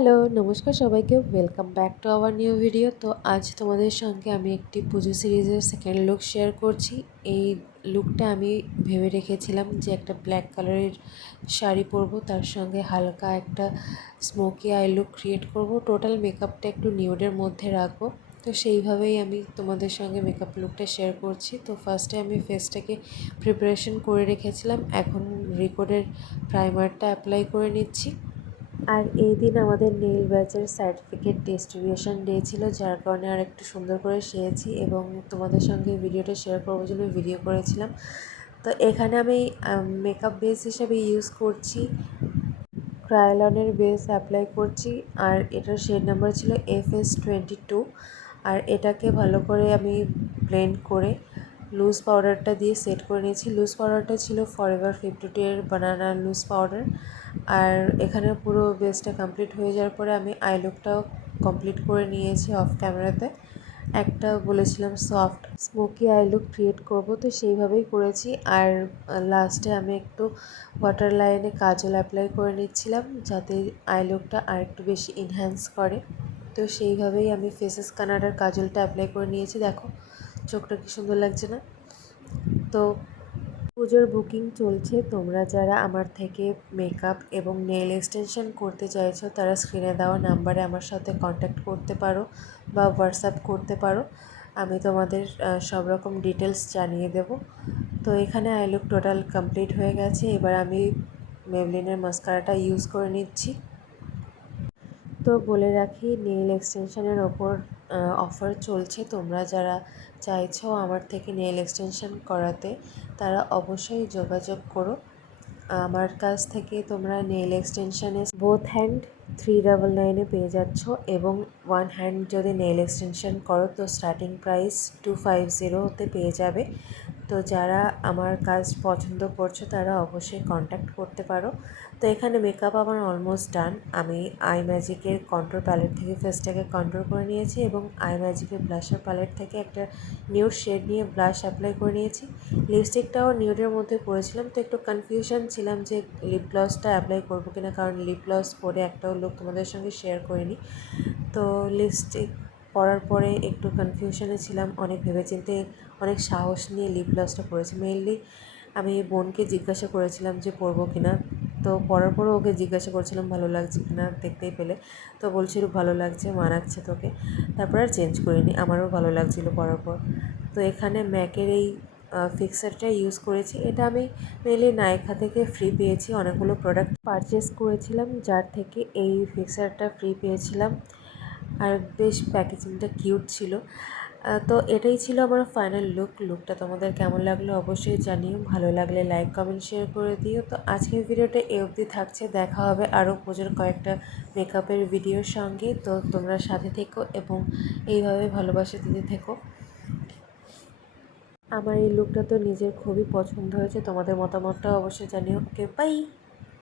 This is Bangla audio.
হ্যালো, নমস্কার সবাইকে। Welcome back to our new video তো আজ তোমাদের সঙ্গে আমি একটি পুজো সিরিজের সেকেন্ড লুক শেয়ার করছি। এই লুকটা আমি ভেবে রেখেছিলাম যে একটা ব্ল্যাক কালারের শাড়ি পরবো, তার সঙ্গে হালকা একটা স্মোকি আই লুক ক্রিয়েট করব। টোটাল মেকআপটা একটু নিউডের মধ্যে রাখব। তো সেইভাবেই আমি তোমাদের সঙ্গে মেকআপ লুকটা শেয়ার করছি। তো ফার্স্টে আমি ফেসটাকে প্রিপারেশন করে রেখেছিলাম। এখন রিকোডের প্রাইমারটা অ্যাপ্লাই করে নিচ্ছি। আর এই দিন আমাদের নেইল ব্যাচের সার্টিফিকেট ডিস্ট্রিবিউশন ডে ছিল, যার কারণে আর একটু সুন্দর করে সেরেছি এবং তোমাদের সঙ্গে ভিডিওটা শেয়ার করব জন্য ভিডিও করেছিলাম। তো এখানে আমি মেকআপ বেস হিসেবে ইউজ করছি ক্রায়লনের বেস অ্যাপ্লাই করছি, আর এটার শেড নাম্বার ছিল এফ এস টোয়েন্টি টু আর এটাকে ভালো করে আমি ব্লেন্ড করে লুজ পাউডারটা দিয়ে সেট করে নিয়েছি। লুজ পাউডারটা ছিল ফরএভার ফিফটি টু এর বানানা লুজ পাউডার আর এখানে পুরো বেসটা কমপ্লিট হয়ে যাওয়ার পরে আমি আই লুকটাও কমপ্লিট করে নিয়েছি অফ ক্যামেরাতে। একটা বলেছিলাম soft, smoky eye look create করব, তো সেইভাবেই করেছি। আর লাস্টে আমি একটু ওয়াটার লাইনে কাজল অ্যাপ্লাই করে নিচ্ছিলাম, যাতে আই লুকটা আর একটু বেশি এনহ্যান্স করে। তো সেইভাবেই আমি ফেসেস কানাডার কাজলটা অ্যাপ্লাই করে নিয়েছি। দেখো, চোখটা কি সুন্দর লাগছে না? তো পুজোর বুকিং চলছে। তোমরা যারা আমার থেকে মেকআপ এবং নেল এক্সটেনশন করতে চাইছো, তারা স্ক্রিনে দেওয়া নাম্বারে আমার সাথে কন্ট্যাক্ট করতে পারো বা হোয়াটসঅ্যাপ করতে পারো। আমি তোমাদের সব রকম ডিটেলস জানিয়ে দেব। তো এখানে আই লুক টোটাল কমপ্লিট হয়ে গেছে। এবার আমি মেবলিনের মাস্কারাটা ইউজ করে নিচ্ছি। তো বলে রাখি নেল এক্সটেনশনের ওপর অফার চলছে, তোমরা যারা চাইছো আমার থেকে নেল এক্সটেনশন করাতে, তারা অবশ্যই যোগাযোগ করো। আমার কাছ থেকে তোমরা নেল এক্সটেনশানে বোথ হ্যান্ড থ্রি ডাবল নাইনে পেয়ে যাচ্ছ এবং ওয়ান হ্যান্ড যদি নেল এক্সটেনশন করো, তো স্টার্টিং প্রাইস টু ফাইভ জিরোতে পেয়ে যাবে। তো যারা আমার কাজ পছন্দ করছ, তারা অবশ্যই কন্ট্যাক্ট করতে পারো। তো এখানে মেকআপ আমার অলমোস্ট ডান আমি আই ম্যাজিকের কন্ট্রোল প্যালেট থেকে ফেসটাকে কন্ট্রোল করে নিয়েছি এবং আই ম্যাজিকের ব্লাশার প্যালেট থেকে একটা নিউড শেড নিয়ে ব্লাশ অ্যাপ্লাই করে নিয়েছি। লিপস্টিকটাও নিউডের মধ্যে পরেছিলাম, তো একটু কনফিউশন ছিলাম যে লিপ গ্লসটা অ্যাপ্লাই করব কিনা, কারণ লিপ গ্লস পরে একটাও লোক তোমাদের সঙ্গে শেয়ার করিনি। তো লিপস্টিক পরার পরে একটু কনফিউশনে ছিলাম, অনেক ভেবেচিন্তে অনেক সাহস নিয়ে লিপ গ্লসটা পরেছি। মেনলি আমি বোনকে জিজ্ঞাসা করেছিলাম যে পরবো কিনা তো পরার পরও ওকে জিজ্ঞাসা করছিলাম, ভালো লাগছে কি না দেখতেই পেলে? তো বলছিল ভালো লাগছে, মানাচ্ছে তোকে। তারপর আর চেঞ্জ করিনি, আমারও ভালো লাগছিল পরার পর। তো এখানে ম্যাকের এই ফিক্সারটা ইউজ করেছি। এটা আমি মেনলি নায়িকা থেকে ফ্রি পেয়েছি, অনেকগুলো প্রোডাক্ট পারচেস করেছিলাম, যার থেকে এই ফিক্সারটা ফ্রি পেয়েছিলাম। আর বেশ প্যাকেজিংটা কিউট ছিল। তো এটাই ছিল আমার ফাইনাল লুক লুকটা তোমাদের কেমন লাগল অবশ্যই জানিও। ভালো লাগলে লাইক কমেন্ট শেয়ার করে দিও। তো আজকের ভিডিওটা এ অবধি থাকছে। দেখা হবে আরও পুজোর কয়েকটা মেকআপের ভিডিওর সঙ্গে। তো তোমরা সাথে থেকো এবং এইভাবে ভালোবাসা দিতে থেকো। আমার এই লুকটা তো নিজের খুবই পছন্দ হয়েছে। তোমাদের মতামতটাও অবশ্যই জানিও। Okay bye